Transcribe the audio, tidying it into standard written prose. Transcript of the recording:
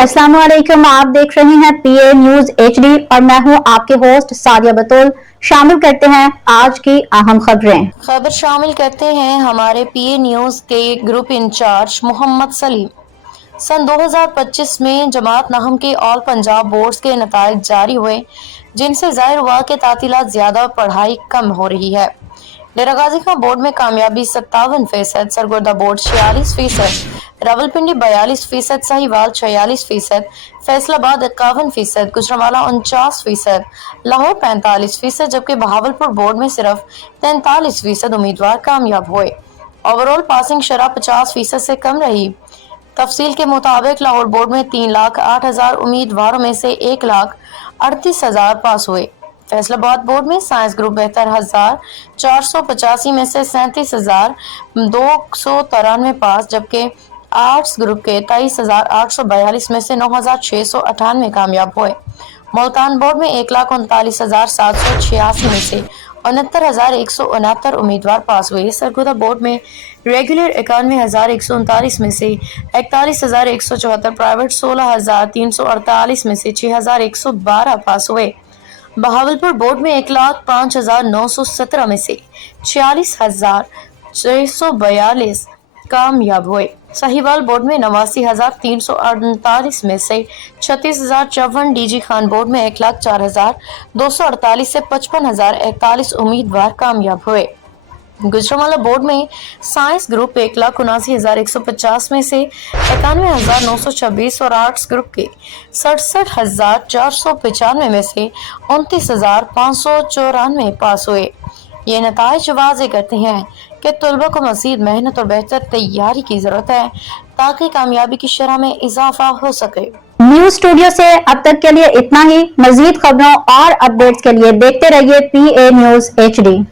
अस्सलाम वालेकुम। आप देख रहे हैं पीए न्यूज एचडी और मैं हूं आपके होस्ट सादिया बतूल। शामिल करते हैं आज की अहम खबर शामिल करते हैं हमारे पीए न्यूज के ग्रुप इंचार्ज मोहम्मद सलीम। सन 2025 में जमात नहम के ऑल पंजाब बोर्ड्स के नताइज जारी हुए, जिनसे जाहिर हुआ कि तातीलात ज्यादा पढ़ाई कम हो रही है। डेरा गाजी खां बोर्ड में कामयाबी 57%, सरगोदा बोर्ड 46%, रावलपिंडी 42%, साहिवाल 46%, फैसलाबाद 51%, गुजरांवाला 49%, लाहौर 45%, जबकि बहावलपुर बोर्ड में सिर्फ 43% उम्मीदवार कामयाब हुए। ओवरऑल पासिंग शरह 50% से कम रही। तफसील के मुताबिक लाहौर बोर्ड में 3,08,000 उम्मीदवारों में से 1,38,000 पास हुए। फैसलाबाद बोर्ड में साइंस ग्रुप 72,485 में से 37,293 पास, जबकि आर्ट्स ग्रुप के 23,842 में से 9,698 कामयाब हुए। मुल्तान बोर्ड में 1,39,786 में से 69,169 उम्मीदवार पास हुए। सरगोदा बोर्ड में रेगुलर 91,139 में से 41,174, प्राइवेट 16,348 में से 6,112 पास हुए। बहावलपुर बोर्ड में 1,05,917 में से 46,642 कामयाब हुए। साहिवाल बोर्ड में 89,348 में से 36,054, डीजी खान बोर्ड में 1,04,248 से 55,041 उम्मीदवार कामयाब हुए। गुजरांवाला बोर्ड में साइंस ग्रुप 1,79,150 में से 91,926 और आर्ट्स ग्रुप के 67,495 में से 29,594 पास हुए। ये नताइज वाज़े करते हैं कि तलबा को मज़ीद मेहनत और बेहतर तैयारी की जरूरत है ताकि कामयाबी की शरह में इजाफा हो सके। न्यूज स्टूडियो से अब तक के लिए इतना ही। मजीद खबरों और अपडेट्स के लिए देखते रहिए पीए न्यूज एचडी।